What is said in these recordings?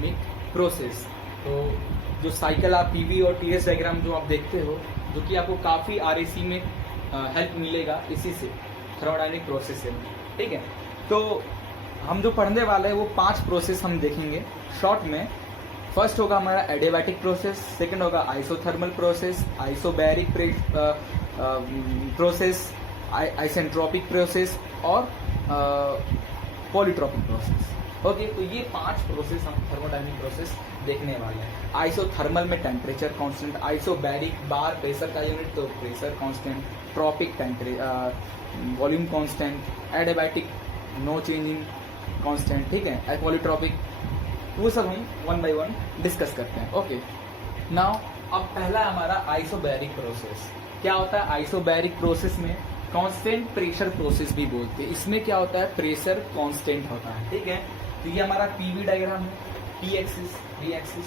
Thermodynamic process. तो जो cycle आप पीवी और टीएस डायग्राम जो आप देखते हो, जो कि आपको काफ़ी आरएसी में हेल्प मिलेगा इसी से, थर्मोडायनेमिक प्रोसेस से, ठीक है। तो हम जो पढ़ने वाले हैं वो 5 प्रोसेस हम देखेंगे शॉर्ट में। फर्स्ट होगा हमारा एडियाबैटिक प्रोसेस, सेकंड होगा isothermal process, isobaric process, isentropic process और पॉलीट्रोपिक प्रोसेस। ओके, तो ये 5 प्रोसेस हम थर्मोडायनेमिक प्रोसेस देखने वाले हैं। आइसोथर्मल में temperature constant, isobaric bar pressure का यूनिट तो pressure constant, tropic volume constant, adiabatic no changing constant, ठीक है। पॉलीट्रोपिक वो सब हम 1 बाय 1 डिस्कस करते हैं। ओके, नाउ अब पहला हमारा आइसोबैरिक प्रोसेस। क्या होता है आइसोबैरिक प्रोसेस में? कांस्टेंट प्रेशर प्रोसेस भी बोलते हैं। इसमें क्या होता है, प्रेशर कांस्टेंट होता है, ठीक है। तो ये हमारा पीवी डायग्राम है, पी एक्सिस, वी एक्सिस।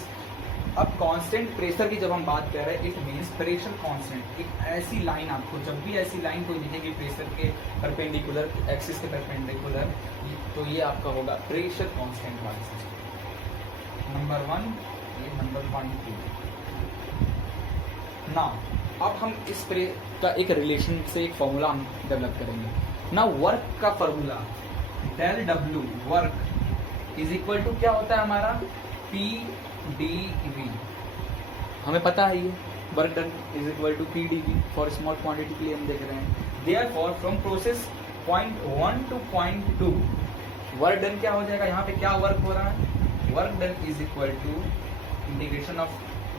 अब कांस्टेंट प्रेशर की जब हम बात कर रहे हैं, इट मीन्स प्रेशर कांस्टेंट। एक ऐसी लाइन, आपको जब भी ऐसी लाइन कोई दिखेगी प्रेशर के परपेंडिकुलर, एक्सिस के परपेंडिकुलर, तो ये आपका होगा प्रेशर कांस्टेंट वाला सिस्टम। नंबर 1, ये नंबर 1, 2। नाउ अब हम इस का एक रिलेशन से एक फॉर्मूला हम डेवलप करेंगे। नाउ वर्क का formula del W work is equal to क्या होता है हमारा, पी डी वी। हमें पता है ये work done is equal to P D V. For small quantity के लिए हम देख रहे हैं। Therefore from process point 1 to point 2 work done क्या हो जाएगा, यहाँ पे क्या वर्क हो रहा है, work done is equal to integration of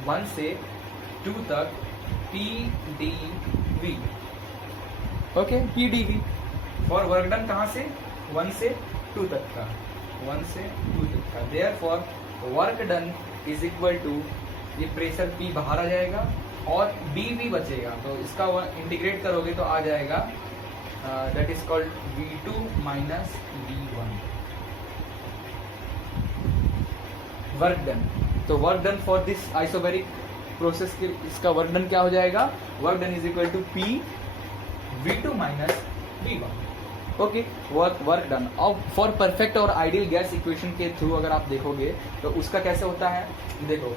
1 से 2 तक P D V. Okay, P D V for work done कहाँ से, 1 से 2 तक का, 1 से 2 तक का। Therefore work done is equal to, ये प्रेशर पी बाहर आ जाएगा और डी वी बचेगा, तो इसका इंटीग्रेट करोगे तो आ जाएगा that is called V2 minus V1 work done. तो work done for this isobaric process के, इसका वर्क डन क्या हो जाएगा, work done is equal to P V2 minus V1। Okay, work done. अब फॉर परफेक्ट और आइडियल गैस इक्वेशन के through अगर आप देखोगे तो उसका कैसे होता है, देखो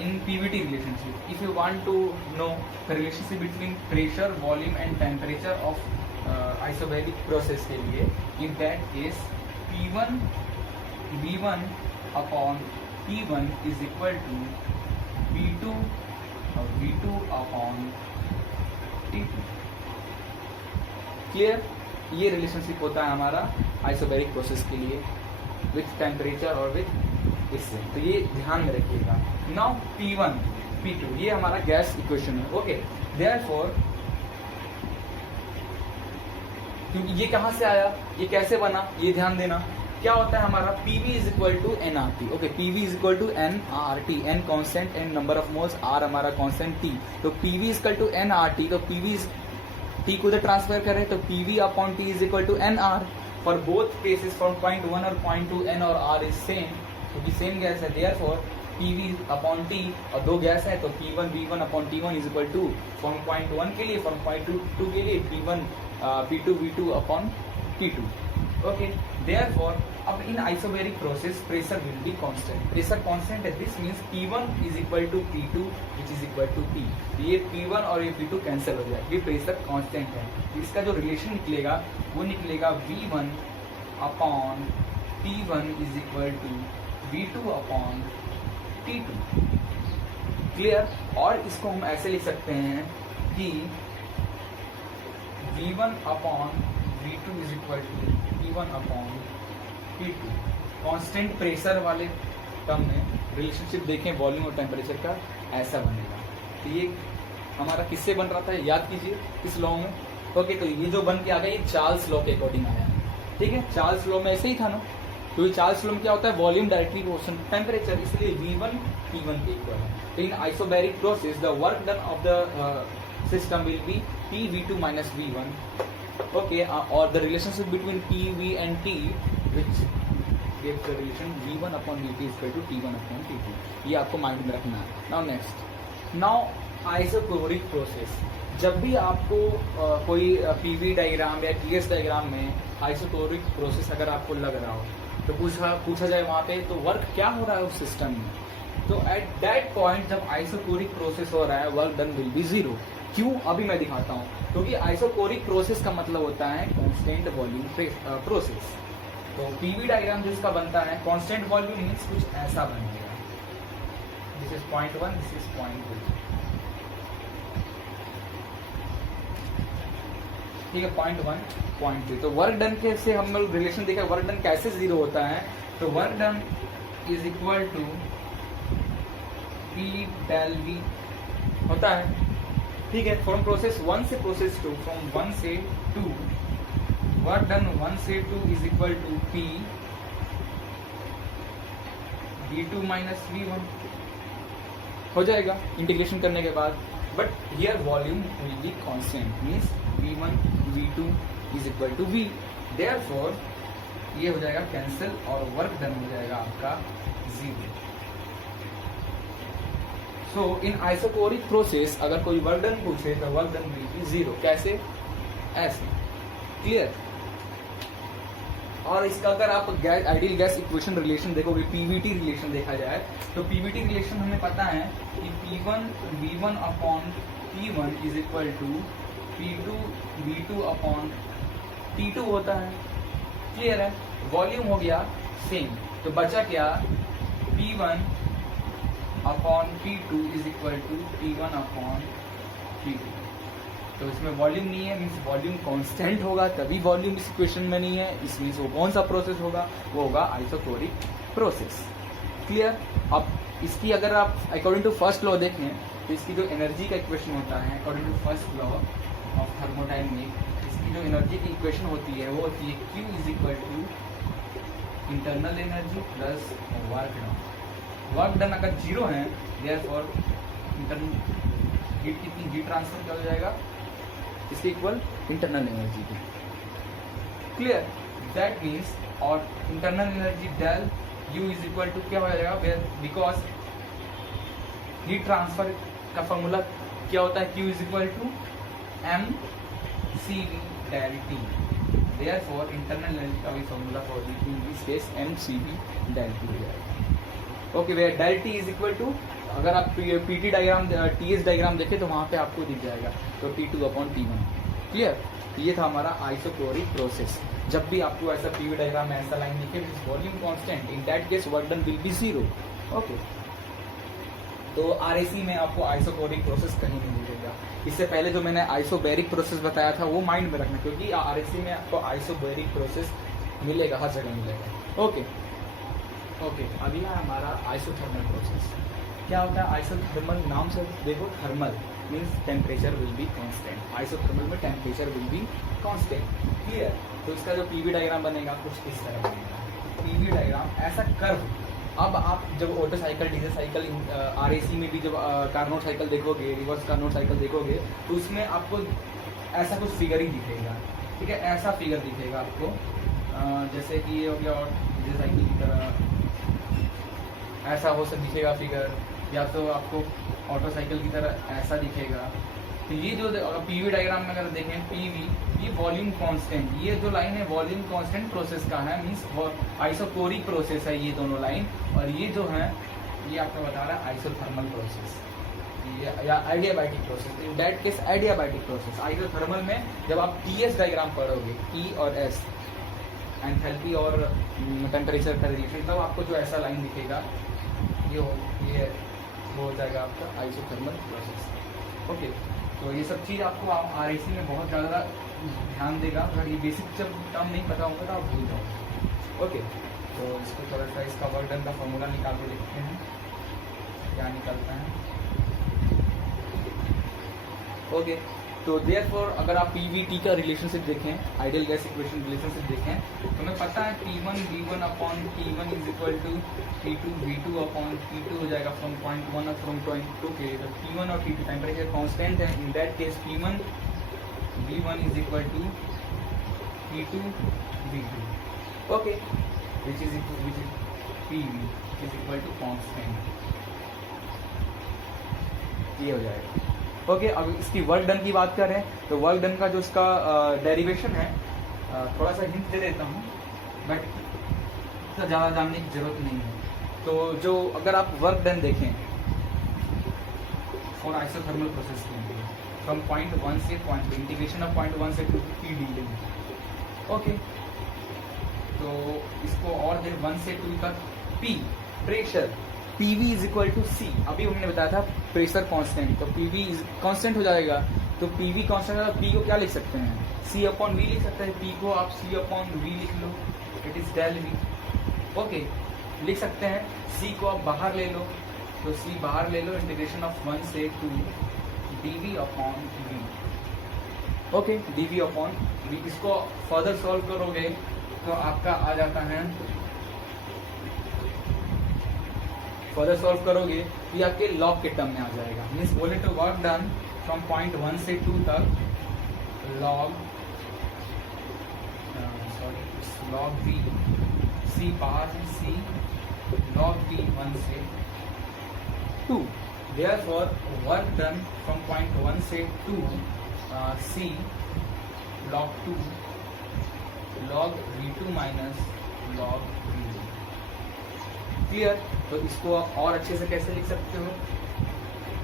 in PVT relationship, if you want to know the relationship between pressure, volume and temperature of isobaric process के लिए, in that case P1 V1 upon P1 is equal to P2 V2 upon T2। Clear? ये relationship होता है हमारा isobaric process के लिए with temperature और with इससे, तो ये ध्यान में रखिएगा। नाउ P1 P2 ये हमारा गैस इक्वेशन है। ओके, देयरफॉर क्योंकि ये कहां से आया, ये कैसे बना, ये ध्यान देना। क्या होता है हमारा PV is equal to nRT। Okay, PV is equal to nRT, n constant and number of moles, R हमारा कांस्टेंट T। तो PV is equal to nRT, तो PV इज T को इधर ट्रांसफर करें तो PV upon T is equal to NR। For both cases from point 1 और point 2 N और R is same, क्योंकि सेम गैस है। देयरफॉर PV अपॉन T, और 2 गैस है तो P1 V1 upon T1 is equal to, from point 1 के लिए, from point 2 के लिए P1 P2 V2 upon T2। Okay, therefore अब in isobaric process pressure will be constant. Pressure constant है, this means P1 is equal to P2 which is equal to P। ये P1 और ये P2 cancel हो जाएगा, ये pressure constant है। इसका जो रिलेशन निकलेगा वो निकलेगा V1 upon P1 is equal to V2 upon T2। Clear? और इसको हम ऐसे लिख सकते हैं कि V1 upon V2 is equal to P1 upon P2। Constant pressure वाले टर्म में रिलेशनशिप देखें वॉल्यूम और टेम्परेचर का, ऐसा बनेगा। तो ये हमारा किससे बन रहा था, याद कीजिए, किस लॉ में। ओके, तो ये जो बन के आ गया ये चार्ल्स लॉ के अकॉर्डिंग आया, ठीक है। चार्ल्स लॉ में ऐसे ही था ना, तो ये चार्ल्स लॉ में क्या होता है, वॉल्यूम डायरेक्टली प्रोपोर्शनल टेम्परेचर, इसलिए V1 P1 के इक्वल है। तो in isobaric process the work done of the system will be PV2 minus V1। Okay, or the relationship between PV and T, which gives the relation V1 upon VT is equal to T1 upon T2। ये आपको mind में रखना है। Now next, now isochoric process. जब भी आपको कोई PV diagram या TS डायग्राम में आइसोकोरिक प्रोसेस अगर आपको लग रहा हो, तो पूछा जाए वहाँ पे तो वर्क क्या हो रहा है उस सिस्टम में, तो एट दैट पॉइंट जब आइसोकोरिक प्रोसेस हो रहा है work done will be zero. क्यों, अभी मैं दिखाता हूँ। क्योंकि आइसोकोरिक प्रोसेस का मतलब होता है कांस्टेंट वॉल्यूम प्रोसेस। तो पीवी डायग्राम जो इसका बनता है कांस्टेंट वॉल्यूम मीन्स कुछ ऐसा बनेगा, this is point 1, this is point 2, ठीक है, पॉइंट 1 पॉइंट 2। तो वर्क डन के से हम लोग रिलेशन देखा, वर्क डन कैसे जीरो होता है, तो work done is equal to P del V होता है, ठीक है। फ्रॉम प्रोसेस 1 से प्रोसेस 2, फ्रॉम 1 से 2, वर्क डन 1 से 2 is equal to P V2 minus V1 हो जाएगा इंटीग्रेशन करने के बाद। But here volume will be constant means V1 V2 is equal to V, therefore ये हो जाएगा कैंसिल और वर्क डन हो जाएगा आपका 0। सो इन आइसोकोरिक प्रोसेस अगर कोई वर्क डन पूछे तो वर्क डन विल बी 0। कैसे, ऐसे, क्लियर। और इसका अगर आप आइडियल गैस इक्वेशन रिलेशन देखोगे, पीवीटी रिलेशन देखा जाए तो पीवीटी रिलेशन हमें पता है कि P1 V1 upon T1 is equal to P2 V2 upon T2 होता है, क्लियर है। वॉल्यूम हो गया सेम, तो बचा क्या, P1 upon P2 is equal to P1 upon P2। तो इसमें वॉल्यूम नहीं है मीन्स वॉल्यूम कांस्टेंट होगा, तभी वॉल्यूम इस इक्वेशन में नहीं है। इस मीन्स वो कौन सा प्रोसेस होगा, वो होगा आइसोकोरिक प्रोसेस, क्लियर। अब इसकी अगर आप अकॉर्डिंग टू फर्स्ट लॉ देखें तो इसकी जो एनर्जी का इक्वेशन होता है according to first law of thermodynamic, इसकी जो एनर्जी की इक्वेशन होती है वो होती है Q is equal to internal energy plus work done. Work done अगर 0 है देयरफॉर हीट कितनी, हीट ट्रांसफर क्या हो जाएगा इसके इक्वल इंटरनल एनर्जी की, क्लियर। दैट मीन्स और internal energy del U is equal to क्या हो जाएगा, बिकॉज हीट ट्रांसफर का फॉर्मूला क्या होता है, Q is equal to mCv del T, therefore internal energy का भी formula for in this case mCv del T हो जाएगा। Okay, where del T is equal to, अगर आप पीटी डायग्राम टीएस डायग्राम देखें तो वहां पे आपको दिख जाएगा, तो T2 अपॉन T1, क्लियर। ये था हमारा आइसोक्लोरिक प्रोसेस। जब भी आपको ऐसा पीवी डायग्राम में ऐसा लाइन दिखे volume constant, in that case work done will be 0। Okay, तो आरएसी में आपको आइसोक्लोरिक प्रोसेस कहीं नहीं मिलेगा। इससे पहले जो मैंने आइसोबैरिक प्रोसेस बताया था वो माइंड में रखना, क्योंकि आरएसी में आपको आइसोबैरिक प्रोसेस मिलेगा, हर जगह मिलेगा। ओके, अगला हमारा आइसोथर्मल प्रोसेस। क्या होता है आइसोथर्मल, नाम से देखो, thermal means temperature will be constant, isothermal में temperature will be constant, clear. तो इसका जो पीवी डायग्राम बनेगा कुछ इस तरह बनेगा, पीवी डायग्राम ऐसा कर्व। अब आप जब auto cycle, diesel cycle, RAC में भी जब कार्नोट साइकिल देखोगे, रिवर्स कार्नोट साइकिल देखोगे, तो उसमें आपको ऐसा कुछ फिगर ही दिखेगा, ठीक है, ऐसा फिगर दिखेगा आपको, जैसे कि ये हो गया डीजल साइकिल की तरह ऐसा हो सब दिखेगा फिगर, या तो आपको ऑटो साइकिल की तरह ऐसा दिखेगा। तो ये जो पीवी डायग्राम में अगर देखें, पीवी ये वॉल्यूम कांस्टेंट, ये जो लाइन है वॉल्यूम कांस्टेंट प्रोसेस का है, मींस आइसोकोरिक प्रोसेस है ये दोनों लाइन, और ये जो है ये आपको बता रहा है आइसोथर्मल प्रोसेस या adiabatic process. In that case adiabatic process, isothermal में जब आप टीएस डायग्राम पढ़ोगे, टी और एस, एंथैल्पी और टेम्परेचर का रिलेशन, तब आपको जो ऐसा लाइन दिखेगा ये वो हो जाएगा आपका आइसोथर्मल प्रोसेस। ओके, तो ये सब चीज़ आपको आरएसी में बहुत ज़्यादा ध्यान देगा। अगर ये बेसिक जब टर्म नहीं पता होगा तो आप भूल जाओगे। ओके, तो इसको थोड़ा सा इसका वर्क डन का फॉर्मूला निकाल के देखते हैं क्या निकलता है। ओके, तो देयरफॉर अगर आप पीवीटी का रिलेशनशिप देखें, आइडियल गैस इक्वेशन रिलेशनशिप देखें, तो हमें पता है P1 V1 upon T1 is equal to P2 V2 upon T2 हो जाएगा फ्रॉम पॉइंट 1 और फ्रॉम पॉइंट 2 के। तो P1 और T2 टेम्परेचर कांस्टेंट है, in that case P1 V1 is equal to P2 V2, okay, which is PV is equal to constant, ये हो जाएगा। ओके, अब इसकी वर्क डन की बात करें तो वर्क डन का जो इसका डेरिवेशन है, थोड़ा सा हिंट दे देता हूँ, बट का ज़्यादा जानने की जरूरत नहीं है। तो जो अगर आप वर्क डन देखें फॉर आइसोथर्मल प्रोसेस के लिए फ्रॉम पॉइंट 1 से पॉइंट इंटीग्रेशन ऑफ पॉइंट 1 से 2 पी डी। ओके, तो इसको और देर 1 से 2 तक P pressure PV is equal to C। अभी हमने बताया था प्रेशर कांस्टेंट, तो PV कांस्टेंट हो जाएगा, तो PV कांस्टेंट है, P को क्या लिख सकते हैं, C अपॉन V लिख सकते हैं। P को आप C अपॉन V लिख लो, it is del V। Okay, लिख सकते हैं। C को आप बाहर ले लो, तो C बाहर ले लो, इंटीग्रेशन ऑफ 1 से 2 dV upon V। Okay, dV upon V। इसको फर्दर सॉल्व करोगे तो आपका आ जाता है, फर्दर सॉल्व करोगे तो ये आपके लॉग के टर्म में आ जाएगा। मीन्स बोले तो वर्क डन फ्रॉम पॉइंट 1 से 2 तक लॉग लॉग V, C बाहर है, C log V 1 से 2। Therefore work done from point 1 से 2 C log 2 log V2 minus log V2। Clear? तो इसको आप और अच्छे से कैसे लिख सकते हो,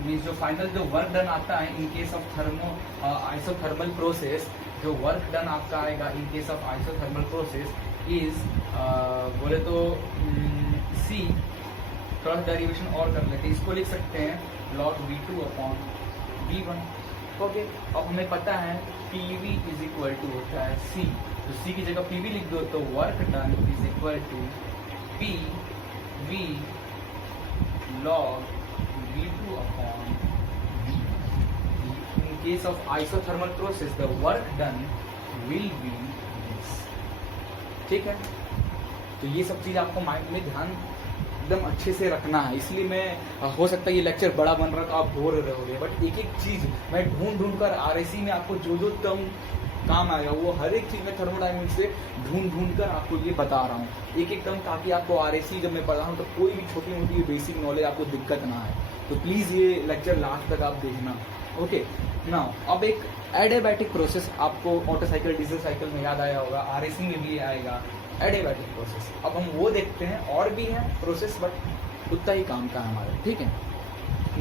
मीन्स जो फाइनल जो वर्क डन आता है इन केस ऑफ आइसोथर्मल प्रोसेस, जो वर्क डन आपका आएगा इन case of isothermal process is बोले तो C क्रॉस डेरिवेशन और कर लेते हैं, इसको लिख सकते हैं log V2 upon V1। Okay, अब हमें पता है PV इज इक्वल टू होता है C, तो C की जगह PV लिख दो, तो work done is equal to PV log V2 upon V। In case of isothermal process, the work done will be this। ठीक है, तो ये सब चीज आपको माइंड में ध्यान एकदम अच्छे से रखना है। इसलिए मैं हो सकता है ये लेक्चर बड़ा बन रहा तो आप बोर रहोगे, बट एक एक चीज मैं ढूंढ कर RAC में आपको जो जो टर्म काम आएगा वो हर एक चीज में थर्मोडायनेमिक्स से ढूंढ कर आपको ये बता रहा हूँ, एक एक टर्म, ताकि आपको RAC जब मैं पढ़ा हूँ तो कोई भी छोटी मोटी बेसिक नॉलेज आपको दिक्कत ना आए। तो प्लीज ये लेक्चर लास्ट तक आप देखना। ओके, नाउ अब एक एडियाबैटिक प्रोसेस आपको ऑटो साइकिल डीजल साइकिल में याद आया होगा, RAC में भी आएगा एडियाबैटिक प्रोसेस। अब हम वो देखते हैं, और भी है प्रोसेस बट उतना ही काम का है हमारे। ठीक है,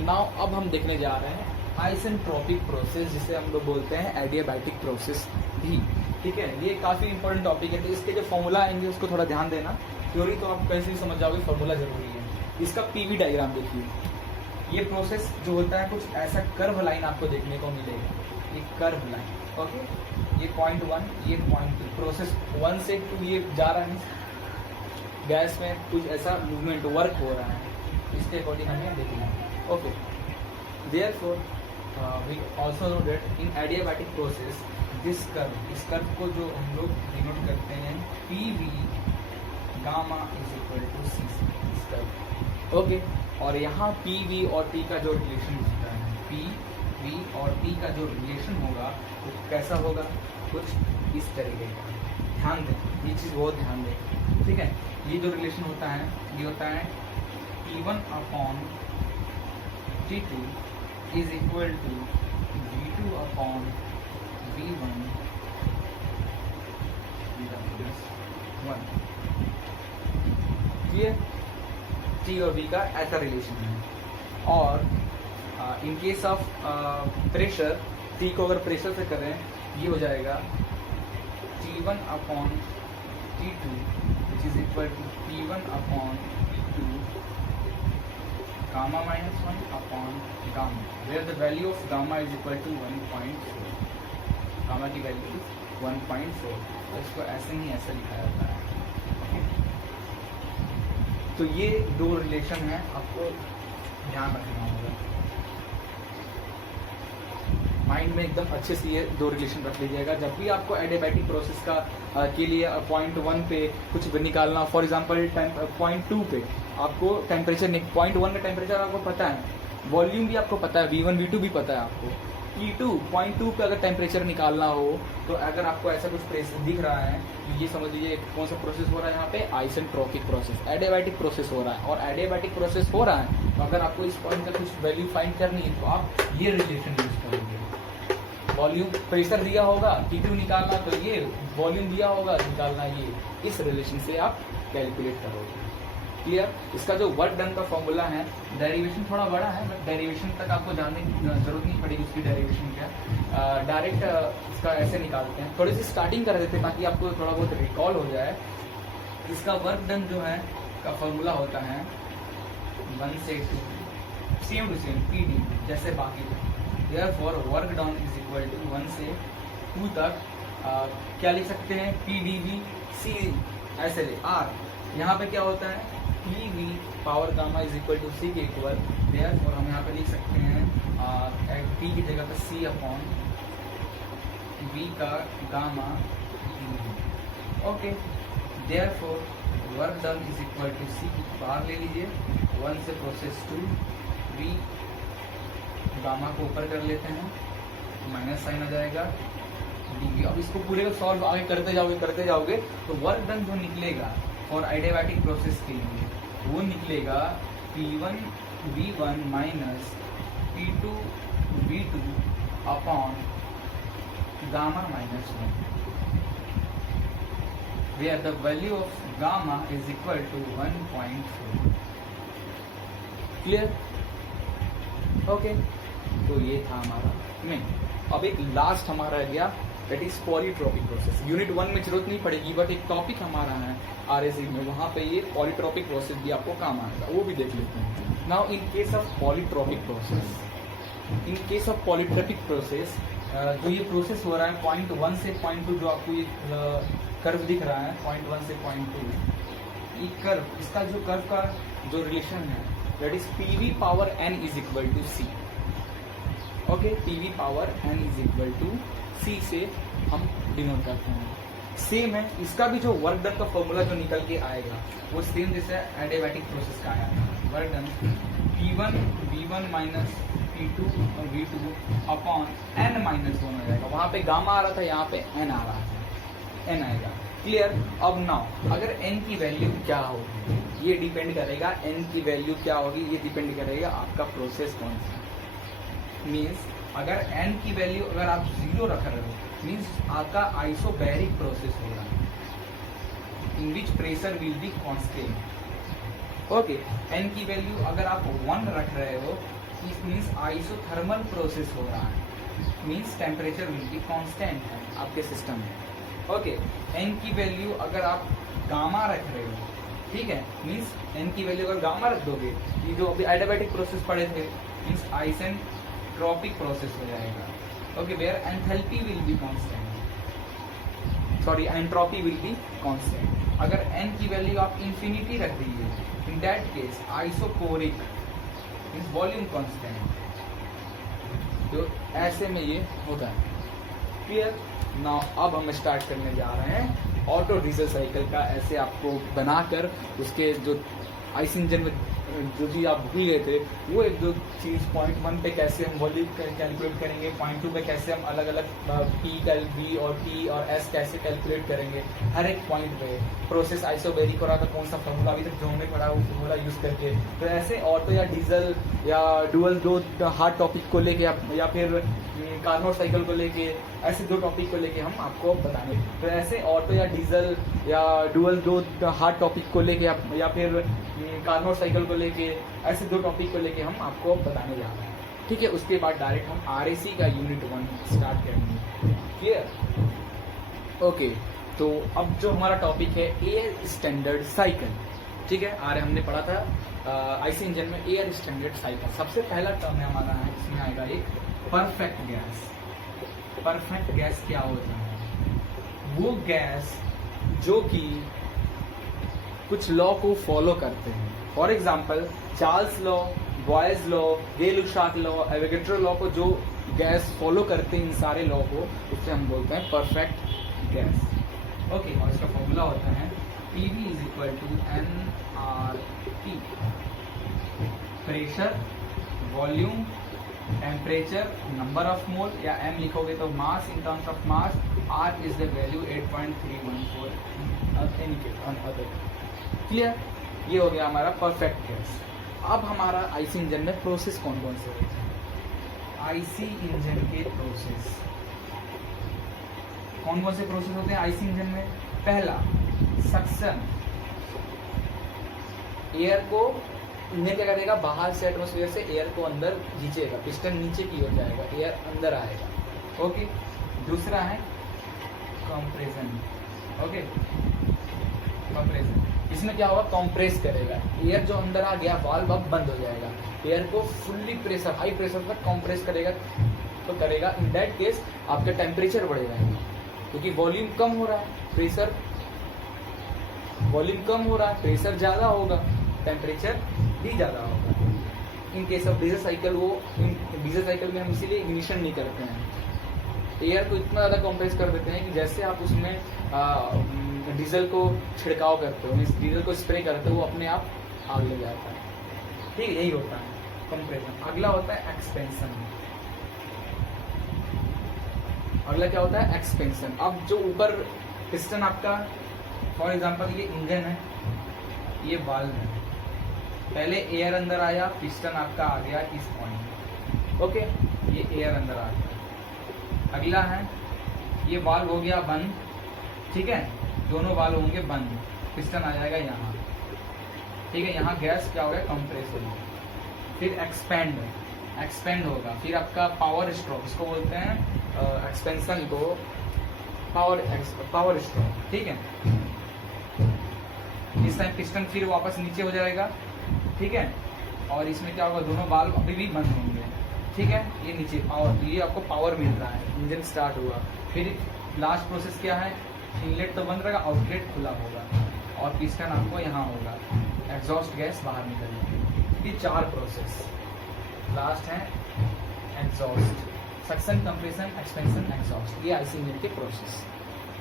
नाउ अब हम देखने जा रहे हैं आइसेंट्रोपिक प्रोसेस, जिसे हम लोग बोलते हैं एडियाबैटिक प्रोसेस भी। ठीक है, ये काफी इंपॉर्टेंट टॉपिक है, तो इसके जो फॉर्मूला आएंगे उसको थोड़ा ध्यान देना। थ्योरी तो आप कैसे भी समझ जाओगे, फॉर्मूला जरूरी है। इसका PV डायग्राम देखिए, ये प्रोसेस जो होता है कुछ ऐसा कर्व लाइन आपको देखने को मिलेगा, ये कर्व लाइन। ओके, ये पॉइंट 1, ये पॉइंट 2, प्रोसेस 1 से 2 ये जा रहा है, गैस में कुछ ऐसा मूवमेंट वर्क हो रहा है, इसके अकॉर्डिंग हमें देखना है। Okay, therefore we also know that in adiabatic process this curve, इस कर्व को जो हम लोग डिनोट करते हैं PV gamma is equal to C, इस कर्व। ओके, और यहाँ PV और P का जो रिलेशन होता है, PV और P का जो रिलेशन होगा वो कैसा होगा, कुछ इस तरीके का। ध्यान दें, ये चीज़ बहुत ध्यान दें। ठीक है, ये जो रिलेशन होता है ये होता है P1 upon T2 is equal to V2 upon V1 clear? T और V का ऐसा रिलेशन है। और in case of pressure, T को अगर प्रेशर से करें ये हो जाएगा T1 upon T2 which is equal to P1 upon P2 gamma minus 1 upon gamma, where the value of gamma is equal to 1.4। Gamma की वैल्यू 1.4, तो इसको ऐसे नहीं ऐसे लिखा जाता है। तो ये दो रिलेशन है, आपको ध्यान रखना होगा, माइंड में एकदम अच्छे से ये दो रिलेशन रख लीजिएगा। जब भी आपको एडियाबैटिक प्रोसेस का के लिए पॉइंट 1 पे कुछ भी निकालना, फॉर एग्जांपल पॉइंट 2 पे आपको टेम्परेचर, पॉइंट 1 का टेम्परेचर आपको पता है, वॉल्यूम भी आपको पता है, V1 V2 भी पता है आपको। T2 पॉइंट 2 पे अगर टेम्परेचर निकालना हो तो अगर आपको ऐसा कुछ प्रेशर दिख रहा है तो ये समझ लीजिए कौन सा प्रोसेस हो रहा है यहाँ पे, आइसेंट्रोपिक प्रोसेस, एडियाबैटिक प्रोसेस हो रहा है। और एडियाबैटिक प्रोसेस हो रहा है तो अगर आपको इस पॉइंट का कुछ वैल्यू फाइंड करनी है तो आप ये रिलेशन यूज करोगे। वॉल्यूम प्रेशर दिया होगा T2 निकालना, तो ये वॉल्यूम दिया होगा निकालना, ये इस रिलेशन से आप कैलकुलेट करोगे। क्लियर? इसका जो वर्क डन का फॉर्मूला है, डेरिवेशन थोड़ा बड़ा है बट डेरिवेशन तक आपको जानने की जरूरत नहीं पड़ेगी उसकी डेरिवेशन क्या। डायरेक्ट इसका ऐसे निकालते हैं, थोड़ी सी स्टार्टिंग कर देते हैं ताकि आपको थोड़ा बहुत रिकॉल हो जाए। इसका वर्क डन जो है का फॉर्मूला होता है 1 से 2, सेम टू सेम PD जैसे बाकी। Therefore work done is equal to 1 से 2 तक क्या लिख सकते हैं, PdV C ऐसे ले R। यहाँ पे क्या होता है, PV power gamma is equal to C के इक्वल। देयरफॉर हम यहाँ पे लिख सकते हैं P की जगह पे C अपॉन V का gamma. Okay, therefore work done is equal to C बाहर ले लीजिए, 1 से प्रोसेस 2 V गामा को ऊपर कर लेते हैं, माइनस साइन आ जाएगा dV। अब इसको पूरे को सॉल्व आगे करते जाओगे तो वर्क डन जो निकलेगा और एडियाबैटिक प्रोसेस के लिए वो निकलेगा P1 V1 minus P2 V2 upon gamma minus 1, where the value of gamma is equal to 1.4। Clear? Okay, तो ये था हमारा मेन। अब एक लास्ट हमारा रह गया, that is polytropic process. Unit 1 में जरूरत नहीं पड़ेगी बट एक टॉपिक हमारा है RSE में, वहाँ पे ये पॉलीट्रॉपिक प्रोसेस भी आपको काम आएगा, वो भी देख लेते हैं। Now in case of polytropic process, जो ये प्रोसेस हो रहा है पॉइंट 1 से पॉइंट 2, जो आपको ये कर्व दिख रहा है पॉइंट 1 से पॉइंट 2, ये कर्व, इसका जो कर्व का जो रिलेशन है that is PV power n is equal to C। Okay, PV power n is equal to C से हम डिनोट करते हैं। सेम है इसका भी, जो वर्क डन का फॉर्मूला जो निकल के आएगा वो सेम जैसे एडियाबैटिक प्रोसेस का आया था। Work done P1 V1 minus P2 और V2 अपॉन n माइनस 1 हो जाएगा। वहां पे गामा आ रहा था, यहाँ पे n आ रहा है, n आएगा। क्लियर? अब नाउ अगर n की वैल्यू क्या होगी, ये डिपेंड करेगा, n की वैल्यू क्या होगी ये डिपेंड करेगा आपका प्रोसेस कौन सा। मीन्स अगर n की वैल्यू अगर आप 0 रख रहे हो, मीन्स आपका आइसोबैरिक प्रोसेस हो रहा है, in which pressure will be constant. Okay, n की वैल्यू अगर आप 1 रख रहे हो, इट मीन्स आइसोथर्मल प्रोसेस हो रहा है, means temperature will be constant है आपके सिस्टम में। ओके, n की वैल्यू अगर आप गामा रख रहे हो, ठीक है, मीन्स n की वैल्यू अगर गामा रख दोगे, ये जो अभी एडियाबैटिक प्रोसेस पढ़े थे, मीन्स आइसेंट्रोपिक प्रोसेस हो जाएगा। Okay, where enthalpy will be constant, sorry entropy will be constant. अगर n की वैल्यू आप इंफिनिटी रख दीजिए, in that case isochoric means volume constant, तो ऐसे में ये होता है। क्लियर? नाउ अब हम स्टार्ट करने जा रहे हैं ऑटो डीजल साइकिल का, ऐसे आपको बनाकर उसके जो आइस इंजन में जो चीज़ आप भूल गए थे वो एक दो चीज़, पॉइंट 1 पे कैसे हम वॉल्यूम कैलकुलेट करेंगे, पॉइंट 2 पे कैसे हम अलग अलग P V और T और S कैसे कैलकुलेट करेंगे, हर एक पॉइंट पे प्रोसेस आइसोबैरिक हो रहा था, कौन सा फॉर्मूला अभी तक जो हमने पढ़ा वो फॉर्मूला यूज करके। तो ऐसे ऑटो या डीजल या डुअल दो हार्ड टॉपिक को लेके या फिर कार्नोट साइकिल को लेके, ऐसे 2 टॉपिक को लेके हम आपको बताने। तो ऐसे ऑटो या डीजल या डुअल 2 हार्ड टॉपिक को लेके या फिर कार्नोट साइकिल को लेके, ऐसे 2 टॉपिक को लेके हम आपको बताने जा रहे हैं। ठीक है, उसके बाद डायरेक्ट हम RSE का यूनिट 1 स्टार्ट करेंगे। क्लियर? ओके, तो अब जो हमारा टॉपिक है एयर स्टैंडर्ड साइकिल। ठीक है, हमने पढ़ा था आईसी इंजन में एयर स्टैंडर्ड साइकिल। सबसे पहला टर्म है हमारा है, इसमें आएगा एक परफेक्ट गैस। परफेक्ट गैस क्या होता है? वो गैस जो कि कुछ लॉ को फॉलो करते हैं। For example Charles law, Boyle's law, Gay Lussac law, Avogadro law को जो गैस फॉलो करते हैं, इन सारे लॉ को, उससे हम बोलते हैं परफेक्ट गैस। ओके, और इसका फॉर्मूला होता है PV is equal to nRT। Pressure, volume, temperature, number of mole, या m लिखोगे तो mass in terms of mass, R is the value 8.314 any case on other. Clear? ये हो गया हमारा परफेक्ट गैस। अब हमारा आईसी इंजन में प्रोसेस कौन कौन से होते हैं? आईसी इंजन के प्रोसेस कौन कौन से प्रोसेस होते हैं आईसी इंजन में? पहला सक्शन, एयर को इंजन क्या करेगा, बाहर से एटमोसफियर से एयर को अंदर खींचेगा, पिस्टन नीचे की ओर जाएगा, एयर अंदर आएगा। ओके, दूसरा है कंप्रेशन। ओके, कंप्रेशन, इसमें क्या होगा, कंप्रेस करेगा, एयर जो अंदर आ गया वाल्व अब बंद हो जाएगा, एयर को फुल्ली प्रेशर, हाई प्रेशर तक कंप्रेस करेगा। तो करेगा, इन दैट केस आपका टेम्परेचर बढ़ेगा, क्योंकि वॉल्यूम कम हो रहा है, प्रेशर वॉल्यूम कम हो रहा है, प्रेशर ज्यादा होगा, टेम्परेचर भी ज्यादा होगा। इन केस ऑफ डीजल साइकिल, वो डीजल साइकिल में हम इसीलिए इग्निशन नहीं करते हैं, एयर को इतना ज्यादा कंप्रेस कर देते हैं कि जैसे आप उसमें डीजल को छिड़काव करते हो, डीजल को स्प्रे करते हो, वो अपने आप आग लग जाता है। ठीक है, यही होता है कंप्रेशन। अगला होता है एक्सपेंशन। अगला क्या होता है, एक्सपेंशन। अब जो ऊपर पिस्टन आपका, फॉर एग्जांपल ये इंजन है, ये वाल्व है, पहले एयर अंदर आया, पिस्टन आपका आ गया इस पॉइंट। ओके, ये एयर अंदर आ गया। अगला है, ये वाल्व हो गया बंद, ठीक है, दोनों वाल्व होंगे बंद, पिस्टन आ जाएगा यहाँ, ठीक है, यहाँ गैस क्या हो गया, कंप्रेस होगी। फिर एक्सपेंड होगा, फिर आपका पावर स्ट्रोक, इसको बोलते हैं एक्सपेंशन को पावर स्ट्रोक, ठीक है। इस टाइम पिस्टन फिर वापस नीचे हो जाएगा, ठीक है, और इसमें क्या होगा, दोनों वाल्व अभी भी बंद होंगे, ठीक है, ये नीचे पावर, तो ये आपको पावर मिल रहा है, इंजन स्टार्ट हुआ। फिर लास्ट प्रोसेस क्या है, इनलेट तो बंद रहेगा, आउटलेट खुला होगा, और पिस्टन आपको यहाँ होगा, एग्जॉस्ट गैस बाहर निकलेगी। ये 4 प्रोसेस। लास्ट है exhaust, suction, compression, expansion, exhaust, ये आईसी इंजन के प्रोसेस।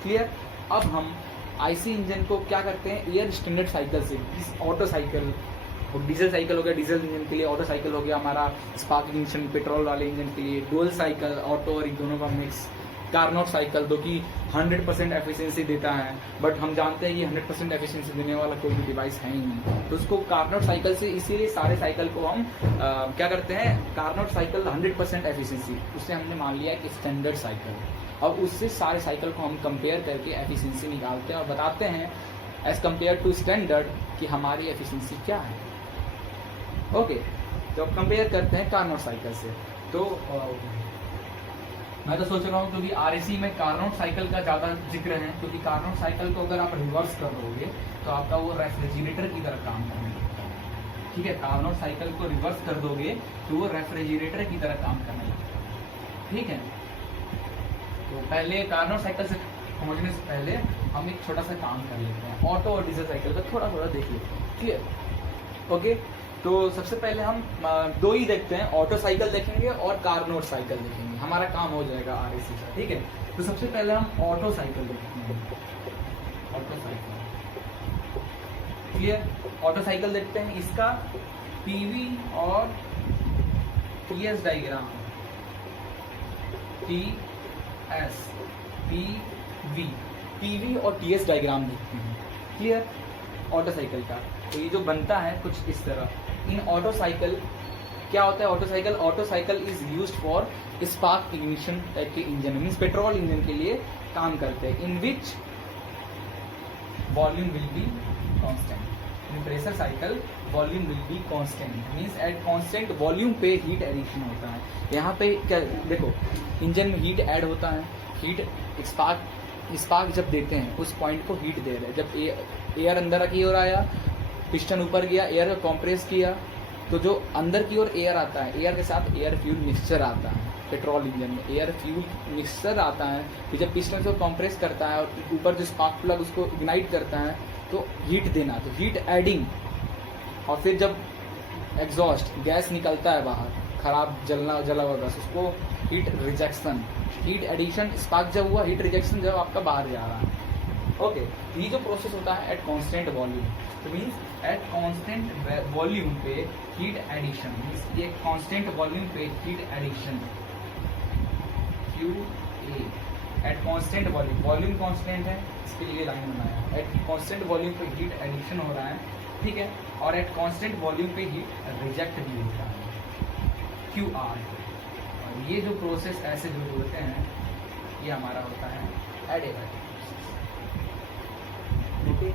क्लियर। अब हम आईसी इंजन को क्या करते हैं, एयर स्टैंडर्ड साइकिल से, ऑटो साइकिल, डीजल साइकिल हो गया डीजल इंजन के लिए, ऑटो साइकिल हो गया हमारा स्पार्क इंजन पेट्रोल वाले इंजन के लिए, डुअल साइकिल ऑटो और इन दोनों का मिक्स, कार्नोट साइकिल जो कि 100% एफिशिएंसी देता है, बट हम जानते हैं कि 100% एफिशिएंसी देने वाला कोई भी डिवाइस है ही नहीं, तो उसको कार्नोट साइकिल से, इसीलिए सारे साइकिल को हम क्या करते हैं, कार्नोट साइकिल 100% एफिशिएंसी, उससे हमने मान लिया कि स्टैंडर्ड साइकिल, और उससे सारे साइकिल को हम कंपेयर करके एफिशिएंसी निकालते हैं और बताते हैं एज कम्पेयर टू स्टैंडर्ड कि हमारी एफिशिएंसी क्या है। ओके, तो कंपेयर करते हैं कार्नोट साइकिल से। तो मैं तो सोच रहा हूँ क्योंकि आरएसी में कार्नोट साइकिल का ज़्यादा जिक्र है, क्योंकि कार्नोट साइकिल को अगर आप रिवर्स कर दोगे तो आपका वो रेफ्रिजरेटर की तरह काम करने लगता है, ठीक है, कार्नोट साइकिल को रिवर्स कर दोगे तो वो रेफ्रिजरेटर की तरह काम करने लगता है, ठीक है। तो पहले कार्नोट साइकिल से समझने से पहले हम एक छोटा सा काम कर लेते हैं, ऑटो और डीजल साइकिल का थोड़ा थोड़ा देख लेते हैं, क्लियर। ओके, तो सबसे पहले हम 2 ही देखते हैं, ऑटो साइकिल देखेंगे और कार्नोट साइकिल देखेंगे, हमारा काम हो जाएगा आरएसी का, ठीक है। तो सबसे पहले हम ऑटो साइकिल देखते हैं, auto cycle, clear. Auto cycle देखते हैं, इसका पीवी और टीएस डायग्राम, टीएस पीवी और टीएस डायग्राम देखते हैं, क्लियर, ऑटो साइकिल का। तो ये जो बनता है कुछ इस तरह। इन ऑटो साइकिल क्या होता है, Otto cycle is used for spark ignition type के इंजन, मीन्स पेट्रोल इंजन के लिए काम करते हैं, in which volume will be constant, in pressure cycle volume will be constant, means at constant volume पे हीट एडिशन होता है। यहाँ पे क्या देखो, इंजन में हीट ऐड होता है, हीट स्पार्क जब देते हैं उस पॉइंट को हीट दे रहे हैं, जब एयर अंदर की ओर आया, पिस्टन ऊपर गया, एयर को कंप्रेस किया, तो जो अंदर की ओर एयर आता है, एयर के साथ एयर फ्यूल मिक्सचर आता है, पेट्रोल इंजन में एयर फ्यूल मिक्सचर आता है, फिर जब पिस्टन को कंप्रेस करता है और ऊपर जो स्पार्क प्लग उसको इग्नाइट करता है तो हीट देना, तो हीट एडिंग, और फिर जब एग्जॉस्ट गैस निकलता है बाहर, खराब जला हुआ गैस, उसको heat rejection, heat addition, spark जब हुआ, हीट रिजेक्शन जब आपका बाहर जा रहा है। ओके, ये जो प्रोसेस होता है एट कांस्टेंट वॉल्यूम, तो मीन्स एट कांस्टेंट वॉल्यूम पे हीट एडिशन, मीन्स ये कांस्टेंट वॉल्यूम पे heat addition, QA at constant volume constant है, इसके लिए लाइन बनाया, एट कांस्टेंट वॉल्यूम पे हीट एडिशन हो रहा है, ठीक है, और एट कांस्टेंट वॉल्यूम पे हीट रिजेक्ट भी होता है, QR। और ये जो प्रोसेस ऐसे जो होते हैं ये हमारा होता है edible. Okay,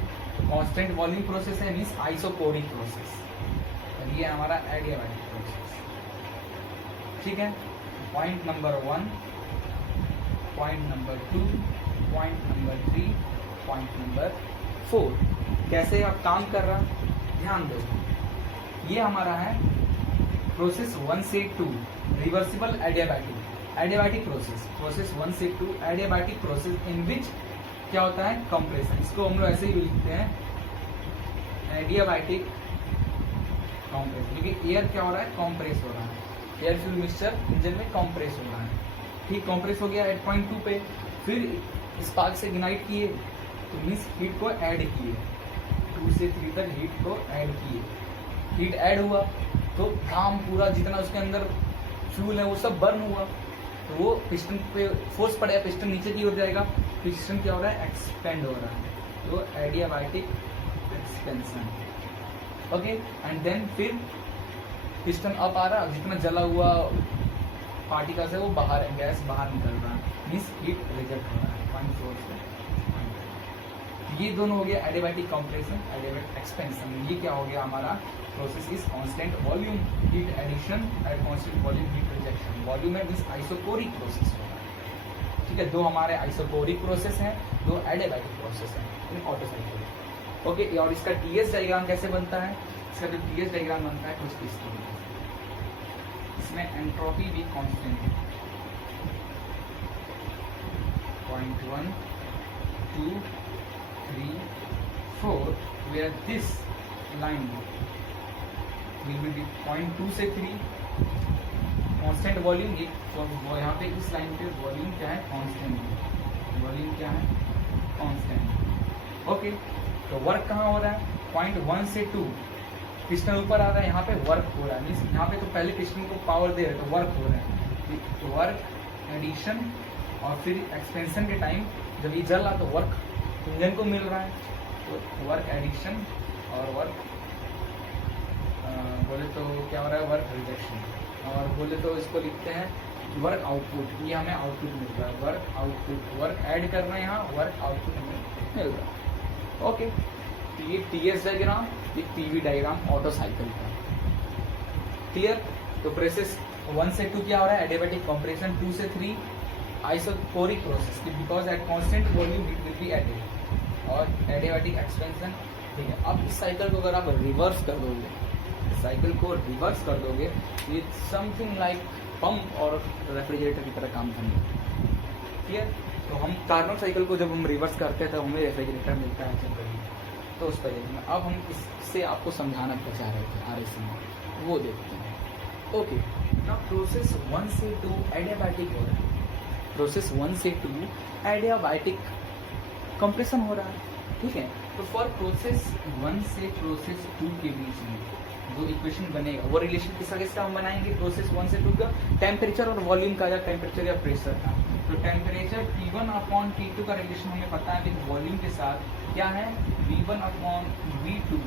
constant volume process है मीन्स आइसोकोरिक प्रोसेस, और ये हमारा एडियाबैटिक प्रोसेस। ठीक है, point number 1, point number 2, point number 3, point number 4 कैसे आप काम कर रहा, ध्यान दो। ये हमारा है प्रोसेस 1 से 2 रिवर्सिबल एडियाबैटिक प्रोसेस, प्रोसेस 1 से 2 एडियाबैटिक प्रोसेस इन विच क्या होता है कंप्रेशन, इसको हम लोग ऐसे ही लिखते हैं एडियाबैटिक कंप्रेस, क्योंकि एयर क्या हो रहा है कंप्रेस हो रहा है, एयर फ्यूल मिक्सचर इंजन में कंप्रेस हो रहा है। ठीक, कंप्रेस हो गया एट पॉइंट 2 पे, फिर स्पार्क से इग्नाइट किए तो मीन्स हीट को ऐड किए, 2 से 3 तक हीट को ऐड किए, हीट ऐड हुआ तो काम पूरा जितना उसके अंदर फ्यूल है वो सब बर्न हुआ, तो वो पिस्टन पे फोर्स पड़ेगा, पिस्टन नीचे की ओर जाएगा, पिस्टन क्या हो रहा है एक्सपेंड हो रहा है, तो adiabatic expansion. Okay, and then फिर पिस्टन अप आ रहा है, जितना जला हुआ पार्टिकल्स है वो बाहर है, गैस बाहर निकल रहा है, मीन्स हीट रिजेक्ट हो रहा है पॉइंट सोर्स से। ये दोनों हो गया एडियाबैटिक कंप्रेशन, एडियाबैटिक एक्सपेंशन। ये क्या हो गया हमारा process is constant volume heat addition and constant volume heat rejection. Volume है मींस आइसोकोरिक प्रोसेस हो रहा है। ठीक है, दो हमारे आइसोकोरिक प्रोसेस हैं, दो एडियाबैटिक प्रोसेस हैं इन ऑटो साइकिल। ओके, और इसका टीएस डायग्राम कैसे बनता है, इसका जो टीएस डायग्राम बनता है कुछ इस तरीके से, इसमें एंट्रोपी भी कांस्टेंट है, 0.1 2 3 4 where this line will be 0.2 से 3 कांस्टेंट वॉल्यूम। ये यहाँ पे इस लाइन पे वॉल्यूम क्या है कांस्टेंट, वॉल्यूम क्या है कांस्टेंट। ओके, तो वर्क कहाँ हो रहा है 0.1 से 2 पिस्टन ऊपर आ रहा है, यहाँ पे वर्क हो रहा है, मीन्स यहाँ पे तो पहले पिस्टन को पावर दे रहे हैं तो वर्क हो रहा है, तो वर्क एडिशन और फिर एक्सपेंशन के टाइम जब ये जल रहा तो वर्क इंजन को मिल रहा है, तो वर्क एडिशन और वर्क बोले तो क्या हो रहा है वर्क रिजेक्शन, और बोले तो इसको लिखते हैं वर्क आउटपुट। ये हमें आउटपुट मिल रहा है, वर्क आउटपुट, वर्क ऐड कर रहे हैं यहाँ, वर्क आउटपुट हमें मिल रहा है। ओके, तो ये टीएस डायग्राम, ये पीवी डायग्राम ऑटो साइकिल का। क्लियर, तो प्रोसेस 1 से 2 क्या हो रहा है एडियाबैटिक कंप्रेशन, 2 से 3 isochoric process because at constant volume it will be added, और एडियाबैटिक एक्सपेंशन। ठीक है, अब इस साइकिल को अगर आप रिवर्स कर दोगे, साइकिल को रिवर्स कर दोगे, ये समथिंग लाइक पंप और रेफ्रिजरेटर की तरह काम करेंगे। ठीक है, तो हम कार्बन साइकिल को जब हम रिवर्स करते हैं तो हमें रेफ्रिजरेटर मिलता है जनरली, तो उस तरीके में अब हम इससे आपको समझाना क्या चाह रहे थे आरएसी में, वो देखते हैं। ओके, नाउ प्रोसेस 1 से 2 एडियाबैटिक हो रहा है, प्रोसेस 1 से 2 एडियाबैटिक कंप्रेशन हो रहा है। ठीक है, तो फॉर प्रोसेस 1 से प्रोसेस 2 के बीच में जो इक्वेशन बनेगा वो रिलेशन किसका हम बनाएंगे प्रोसेस 1 से 2 का, टेम्परेचर और वॉल्यूम का, या टेम्परेचर या प्रेशर का। तो टेम्परेचर T1 अपॉन T2 का रिलेशन हमें पता है, लेकिन वॉल्यूम के साथ क्या है V1 अपॉन V2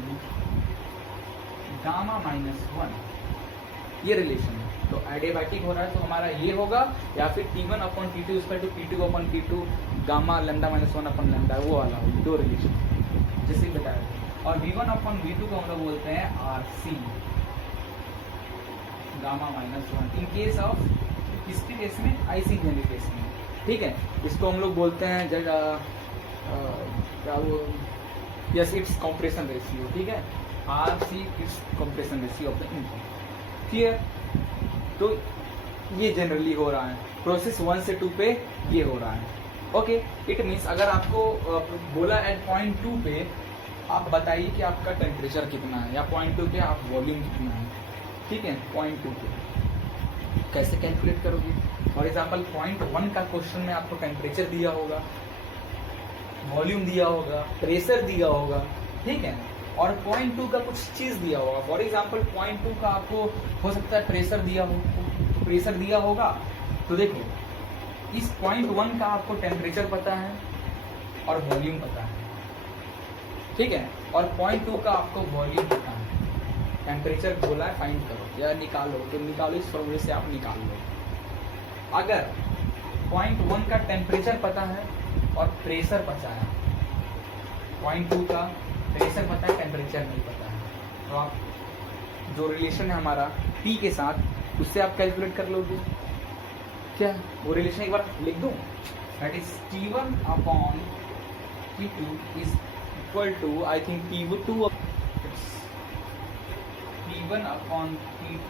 गामा -1, ये रिलेशन है। तो एडियाबैटिक हो रहा है तो हमारा ये होगा, या फिर T1 upon T2 T2 upon T2 gamma λ-1 upon lambda, वो वाला हो, दो रिलेशन जैसे बताया। और V1 अपॉन V2 को हम लोग बोलते हैं RC gamma -1 in case of, किसके केस में आईसी इंजन के केस में। ठीक है, इसको हम लोग बोलते हैं जगह क्या वो, यस इट्स कंप्रेशन रेशियो। ठीक है, RC it's compression ratio of the engine. Clear, तो ये जनरली हो रहा है प्रोसेस 1 से 2 पे ये हो रहा है। ओके, इट मीन्स अगर आपको बोला एट पॉइंट 2 पे आप बताइए कि आपका टेम्परेचर कितना है, या पॉइंट 2 पे आप वॉल्यूम कितना है। ठीक है, पॉइंट 2 पे कैसे कैलकुलेट करोगे, फॉर एग्जाम्पल पॉइंट 1 का क्वेश्चन में आपको टेम्परेचर दिया होगा, वॉल्यूम दिया होगा, प्रेशर दिया होगा। ठीक है, और पॉइंट 2 का कुछ चीज दिया होगा, फॉर एग्जाम्पल पॉइंट 2 का आपको हो सकता है प्रेशर दिया हो, तो प्रेशर दिया होगा। तो देखो इस पॉइंट 1 का आपको टेम्परेचर पता है और वॉल्यूम पता है। ठीक है, और पॉइंट 2 का आपको वॉल्यूम पता है, टेम्परेचर बोला है फाइंड करो या निकालो, तो निकालो, इस फॉर्मूले से आप निकाल लो। अगर पॉइंट 1 का टेम्परेचर पता है और प्रेशर पता है, पॉइंट 2 का प्रेशर पता है, टेम्परेचर नहीं पता है, तो आप जो रिलेशन है हमारा P के साथ उससे आप कैलकुलेट कर लोगे। क्या वो रिलेशन एक बार लिख दूं, that is T1 upon T2 is equal to I think P1 upon P2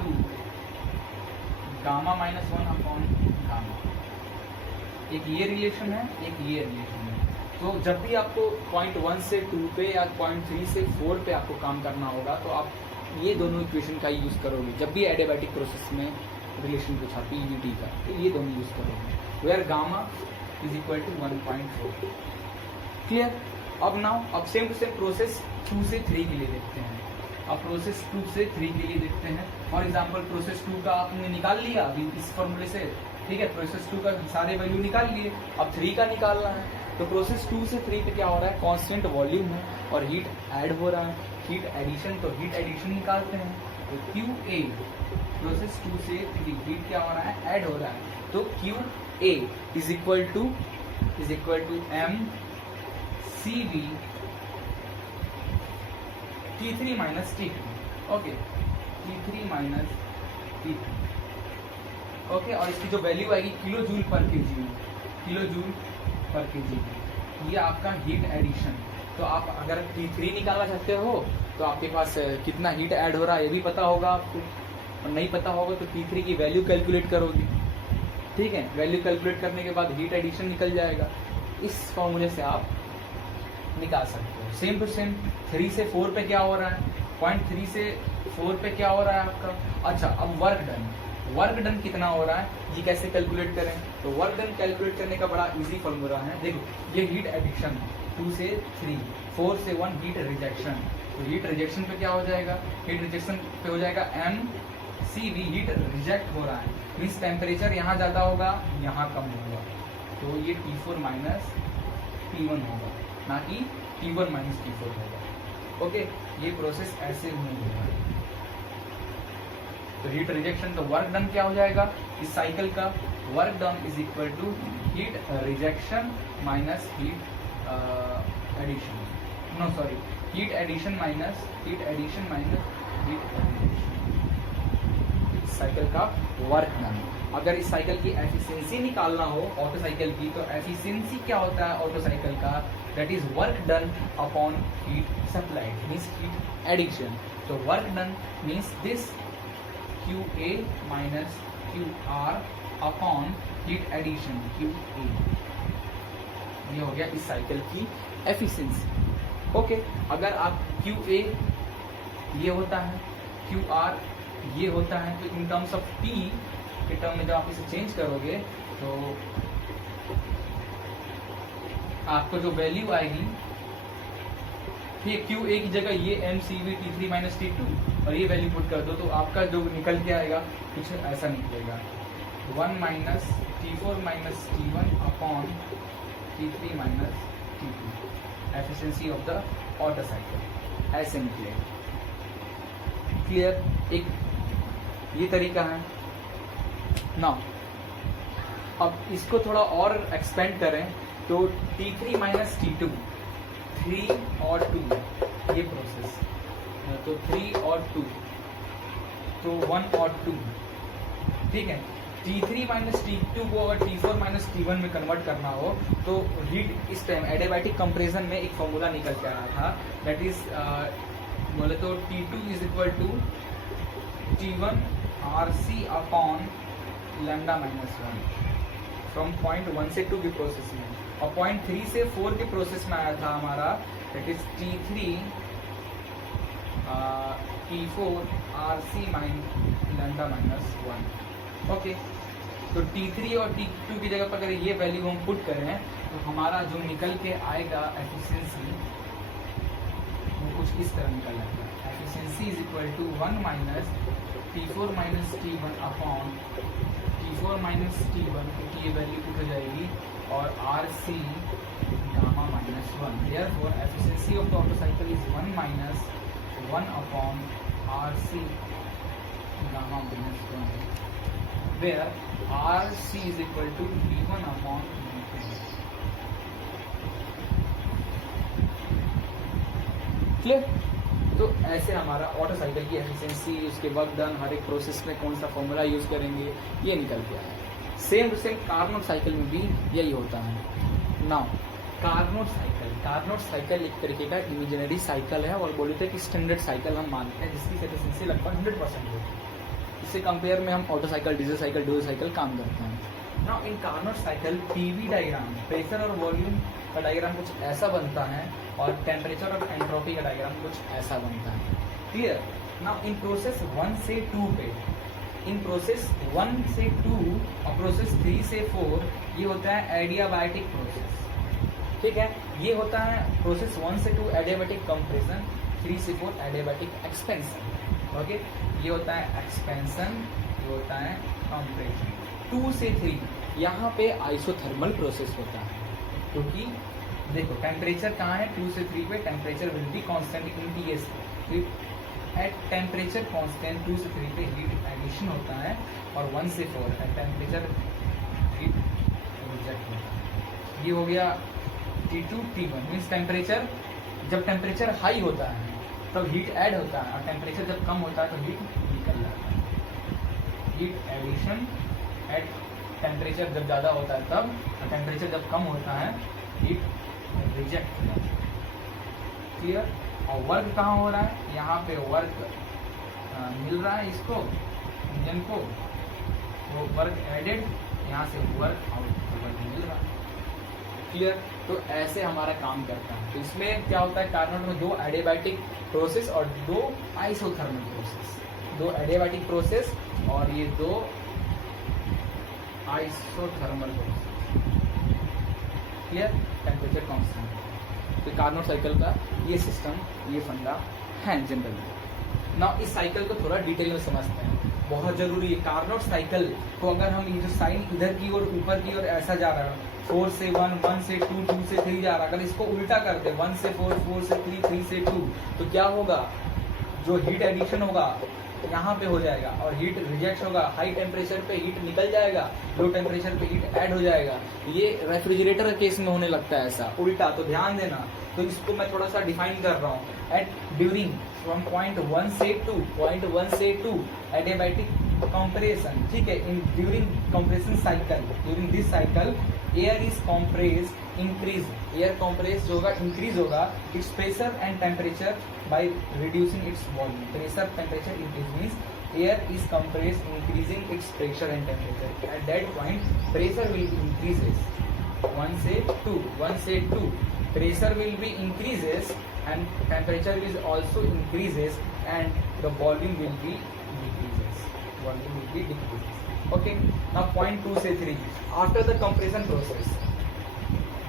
gamma minus 1 upon gamma. एक ये रिलेशन है, एक ये रिलेशन है। तो जब भी आपको पॉइंट 1 से 2 पे या पॉइंट 3 से 4 पे आपको काम करना होगा तो आप ये दोनों इक्वेशन का यूज़ करोगे। जब भी एडियाबैटिक प्रोसेस में रिलेशन पूछा PVT का तो ये दोनों यूज़ करोगे, where gamma is equal to 1.4। Clear. अब नाउ अब सेम टू सेम प्रोसेस 2 से 3 के लिए देखते हैं। अब प्रोसेस 2 से 3 के लिए देखते हैं। फॉर एग्जाम्पल प्रोसेस 2 का आपने निकाल लिया अभी इस फॉर्मूले से, ठीक है, प्रोसेस 2 का सारे वैल्यू निकाल लिए, अब 3 का निकालना है। तो प्रोसेस 2 से 3 पे क्या हो रहा है, कांस्टेंट वॉल्यूम है और हीट ऐड हो रहा है, हीट एडिशन, तो हीट एडिशन निकालते हैं। तो QA प्रोसेस 2 से 3 हीट क्या हो रहा है, ऐड हो रहा है, तो QA is equal to mCV T3 minus T2। Okay, T3 minus T2। Okay, और इसकी जो वैल्यू आएगी किलो जूल पर केजी में, किलो जूल पर केजी में। ये आपका हीट एडिशन। तो आप अगर T3 निकालना चाहते हो तो आपके पास कितना हीट ऐड हो रहा है ये भी पता होगा आपको, और नहीं पता होगा तो T3 की वैल्यू कैलकुलेट करोगे। ठीक है, वैल्यू कैलकुलेट करने के बाद हीट एडिशन निकल जाएगा। इस फॉर्मूले से आप निकाल सकते हो। सेम टू सेम 3 से 4 पे क्या हो रहा है, पॉइंट 3 से 4 पे क्या हो रहा है आपका। अच्छा, अब वर्क डन कितना हो रहा है, ये कैसे कैलकुलेट करें। तो वर्क डन कैलकुलेट करने का बड़ा इजी फॉर्मूला है। देखो ये हीट एडिशन 2 से 3, 4 से 1 हीट रिजेक्शन। तो हीट रिजेक्शन पे क्या हो जाएगा, हीट रिजेक्शन पे हो जाएगा mCV, हीट रिजेक्ट हो रहा है, मीन्स टेम्परेचर यहाँ ज़्यादा होगा यहाँ कम होगा, तो ये T4 माइनस T1 होगा, ना कि T1 माइनस T4 होगा। ओके, ये प्रोसेस ऐसे मूव होगा। तो हीट रिजेक्शन, तो वर्क डन क्या हो जाएगा इस साइकिल का, work done is equal to heat rejection minus heat addition, no sorry, heat addition minus heat rejection, इस साइकिल का वर्क डन। अगर इस साइकिल की एफिशिएंसी निकालना हो ऑटो साइकिल की, तो एफिशिएंसी क्या होता है ऑटो साइकिल का, that is work done upon heat supplied, means heat addition. तो work done means this QA minus QR upon heat addition QA। ये हो गया इस साइकिल की एफिशिएंसी। ओके, अगर आप QA ये होता है, QR ये होता है, तो इन टर्म्स ऑफ P के टर्म में जब आप इसे चेंज करोगे तो आपको जो वैल्यू आएगी, ठीक, QA की जगह ये mCV T3 माइनस T2 और ये वैल्यू पुट कर दो, तो आपका जो निकल के आएगा कुछ ऐसा निकलेगा, 1 minus T4 minus T1 upon T3 minus T2, efficiency of the Otto cycle, ऐसे निकलेगा। क्लियर। एक ये तरीका है ना। अब इसको थोड़ा और एक्सपेंड करें तो T3 माइनस T2, 3 और 2 ये प्रोसेस, तो 3 और 2 तो 1 और 2, ठीक है। T3 माइनस T2 को अगर T4 माइनस T1 में कन्वर्ट करना हो तो हीट इस टाइम एडियाबैटिक कंपैरिजन में एक फॉर्मूला निकल के आया था, दैट इज बोले तो T2 is equal to T1 RC upon lambda minus 1 from point 1 से 2 की प्रोसेस में, और पॉइंट 3 से 4 के प्रोसेस में आया था हमारा, that is T3 T4 RC lambda minus 1। Okay, तो T3 और T2 की जगह पर अगर ये वैल्यू हम पुट करें तो हमारा जो निकल के आएगा एफिशिएंसी वो कुछ इस तरह निकल आएगा, efficiency is equal to 1 minus T4 minus T1 upon T4 minus T1 की ये वैल्यू पुट हो जाएगी और RC gamma minus 1। Therefore efficiency of the Otto cycle is 1 minus 1 upon RC gamma minus 1, where RC is equal to V1 upon V2। Clear. तो ऐसे हमारा Otto cycle की efficiency, उसके वर्क डन, हर एक प्रोसेस में कौन सा फॉर्मूला यूज करेंगे, ये निकल के आया। Same to same Carnot cycle में भी यही होता है। नाउ कार्नोट साइकिल एक तरीके का इमेजिनरी साइकिल है और बोलते हैं कि स्टैंडर्ड साइकिल हम मानते हैं जिसकी एफिशिएंसी लगभग 100% होती है। इससे कंपेयर में हम auto cycle, diesel cycle, dual cycle काम करते हैं। Now in Carnot cycle PV diagram, pressure और वॉल्यूम का डायग्राम कुछ ऐसा बनता है और टेम्परेचर और एंट्रोपी का डायग्राम कुछ ऐसा बनता है। क्लियर। नाउ इन प्रोसेस 1 से 2 पे, इन प्रोसेस 1 से 2 और प्रोसेस 3 से 4 ये होता है एडियाबैटिक प्रोसेस। ठीक है, ये होता है प्रोसेस 1 से 2 एडियाबैटिक कंप्रेशन, 3 से 4 एडियाबैटिक एक्सपेंशन। ओके, ये होता है एक्सपेंशन, ये होता है कंप्रेशन। 2 से 3 यहाँ पे आइसोथर्मल प्रोसेस होता है, क्योंकि देखो टेम्परेचर कहाँ है, 2 से 3 पे temperature will be constant in TS. At temperature constant 2 से 3 पे हीट एडिशन होता है और 1 से 4 एट टेम्परेचर हीट रिजेक्ट होता है। ये हो गया T2 T1 मीन्स टेम्परेचर, जब टेम्परेचर हाई होता है तब हीट ऐड होता है और टेम्परेचर जब कम होता है तो हीट निकल जाता है। हीट एडिशन एट टेम्परेचर जब ज़्यादा होता है तब, और टेम्परेचर जब कम होता है हीट रिजेक्ट हो जाता है। क्लियर। और वर्क कहाँ हो रहा है, यहाँ पे वर्क मिल रहा है इसको, इंजन को, वो वर्क एडेड, यहाँ से वर्क आउट, वर्क मिल रहा है। क्लियर। तो ऐसे हमारा काम करता है। तो इसमें क्या होता है, कार्नोट में 2 एडियाबैटिक प्रोसेस और 2 आइसोथर्मल प्रोसेस, 2 एडियाबैटिक प्रोसेस और ये 2 isothermal process. Clear. Temperature constant. तो कार्नोट साइकिल का ये सिस्टम, ये फंडा है जनरली। ना इस साइकिल को थोड़ा डिटेल में समझते हैं, बहुत जरूरी है। कार्नोट साइकिल को अगर हम ये जो साइन इधर की और ऊपर की ओर ऐसा जा रहा है, 4 से 1, 1 से 2, 2 से 3 जा रहा है, अगर इसको उल्टा कर दे 1 से 4, 4 से 3, 3 से 2, तो क्या होगा, जो हीट एडिशन होगा यहाँ पे हो जाएगा और हीट रिजेक्ट होगा। हाई टेम्परेचर पे हीट निकल जाएगा, लो टेम्परेचर पे हीट ऐड हो जाएगा। ये रेफ्रिजरेटर केस में होने लगता है ऐसा उल्टा, तो ध्यान देना। तो इसको मैं थोड़ा सा डिफाइन कर रहा हूँ। एट ड्यूरिंग फ्रॉम पॉइंट 1 से 2 एडियाबैटिक कंप्रेशन, ठीक है, in during compression cycle, during this cycle air is compress increase, air compress जो होगा इंक्रीज होगा it's pressure and temperature by reducing its volume. Pressure temperature increase means air is compress increasing its pressure and temperature. At that point pressure will B increases 1 से 2 pressure will be increases and temperature is also increases and the volume will be decreases. Okay, now point 2 से 3 after the compression process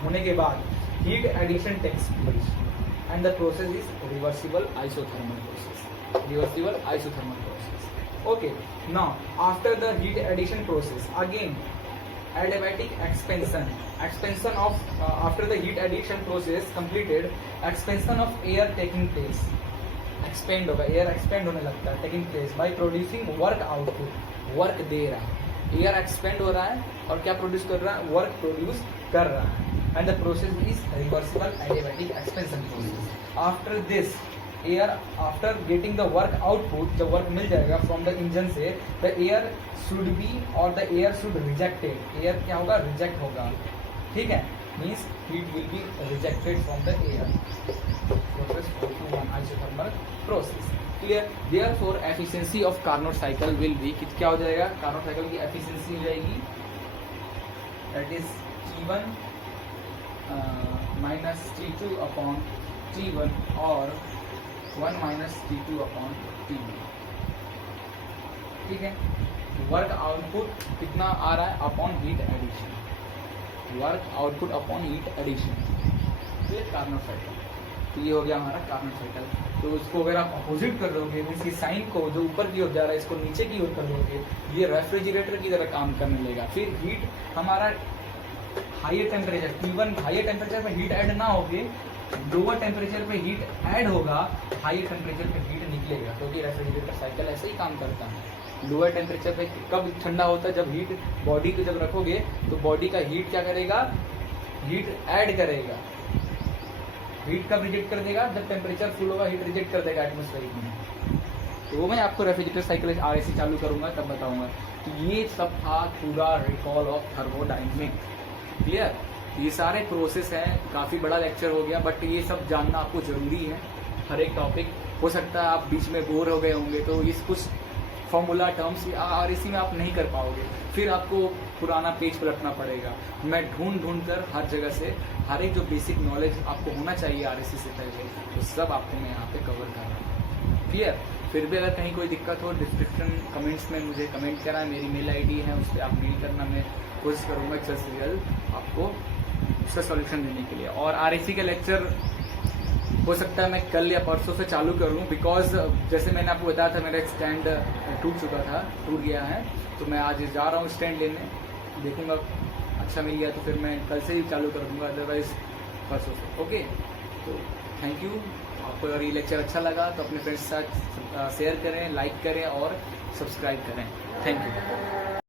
होने के बाद heat addition takes place and the process is reversible isothermal process. Okay, now after the heat addition process again adiabatic expansion of after the heat addition process completed, expansion of air taking place, expand होगा, air expand होने लगता है, taking place by producing work output, work दे रहा है, air expand हो रहा है और क्या प्रोड्यूस कर रहा है, वर्क प्रोड्यूस कर रहा है। And the process is reversible adiabatic expansion process. After this air, after getting the work output, जब वर्क मिल जाएगा फ्रॉम द इंजन से, द एयर शुड बी और the air should rejected, air क्या होगा, reject होगा। ठीक है, means heat will be rejected from the air. Process 4 to 1 isothermal process. Clear? Therefore efficiency of Carnot cycle will be, क्या हो जाएगा, Carnot cycle की efficiency हो जाएगी that is T1 minus T2 upon T1 और 1 minus T2 upon T1। ठीक है, work output कितना आ रहा है upon heat addition, work output upon heat addition, तो ये कार्नोट साइकिल। तो ये हो गया हमारा कार्नोट साइकिल। तो इसको अगर आप अपोजिट कर दोगे, मीन्स की साइन को जो ऊपर की ओर जा रहा है इसको नीचे की ओर कर दोगे, ये रेफ्रिजरेटर की तरह काम करने लगेगा। फिर हीट हमारा higher temperature T1, higher temperature पे हीट ऐड ना होके लोअर टेम्परेचर पे हीट ऐड होगा, हायर टेम्परेचर पे हीट निकलेगा, क्योंकि रेफ्रिजरेटर साइकिल ऐसे ही काम करता है। लोअर टेम्परेचर पे कब ठंडा होता है, जब हीट बॉडी को जब रखोगे तो बॉडी का हीट क्या करेगा, हीट ऐड करेगा, हीट कब रिजेक्ट कर देगा, जब टेम्परेचर फुल होगा हीट रिजेक्ट कर देगा एटमोस्फेरिक में। तो वो मैं आपको रेफ्रिजरेटर साइकिल RAC चालू करूंगा तब बताऊंगा। तो ये सब था पूरा रिकॉल ऑफ थर्मोडायनेमिक। क्लियर, ये सारे प्रोसेस हैं, काफ़ी बड़ा लेक्चर हो गया बट ये सब जानना आपको ज़रूरी है। हर एक टॉपिक हो सकता है आप बीच में बोर हो गए होंगे तो इस कुछ फॉर्मूला टर्म्स RAC में आप नहीं कर पाओगे, फिर आपको पुराना पेज पलटना पड़ेगा। मैं ढूंढ कर हर जगह से हर एक जो बेसिक नॉलेज आपको होना चाहिए RAC से पहले, तो सब आपको मैं यहाँ पे कवर कर रहा हूँ। क्लियर, फिर भी अगर कहीं कोई दिक्कत हो डिस्क्रिप्शन कमेंट्स में मुझे कमेंट करा, मेरी मेल ID है, उस पर आप मेल करना, मैं कोशिश करूँगा जल्द से जल्द आपको उसका सॉल्यूशन देने के लिए। और RAC का लेक्चर हो सकता है मैं कल या परसों से चालू कर लूँ, बिकॉज जैसे मैंने आपको बताया था मेरा एक स्टैंड टूट गया है, तो मैं आज जा रहा हूँ स्टैंड लेने, देखूँगा अच्छा मिल गया तो फिर मैं कल से ही चालू कर दूँगा, अदरवाइज परसों से। ओके, तो थैंक यू। आपको अगर ये लेक्चर अच्छा लगा तो अपने फ्रेंड्स के साथ शेयर करें, लाइक करें और सब्सक्राइब करें। Thank you.